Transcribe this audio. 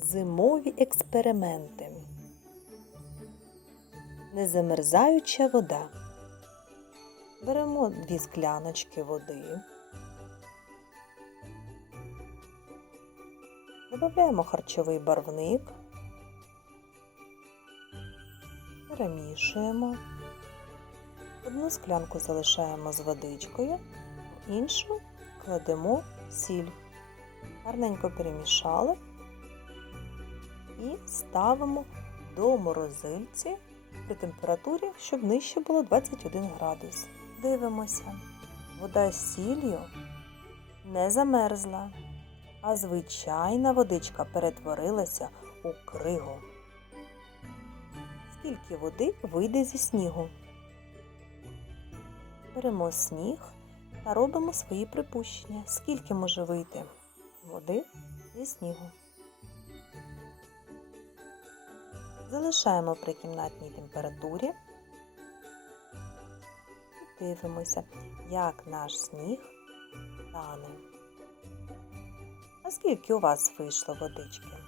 Зимові експерименти. Незамерзаюча вода. Беремо дві скляночки води. Додаємо харчовий барвник. Перемішуємо. Одну склянку залишаємо з водичкою, іншу кладемо сіль. Гарненько перемішали і ставимо до морозильці при температурі, щоб нижче було 21 градус. Дивимося, вода з сіллю не замерзла, а звичайна водичка перетворилася у кригу. Скільки води вийде зі снігу? Беремо сніг та робимо свої припущення. Скільки може вийти води зі снігу? Залишаємо при кімнатній температурі. Дивимося, як наш сніг тане. А скільки у вас вийшло водички?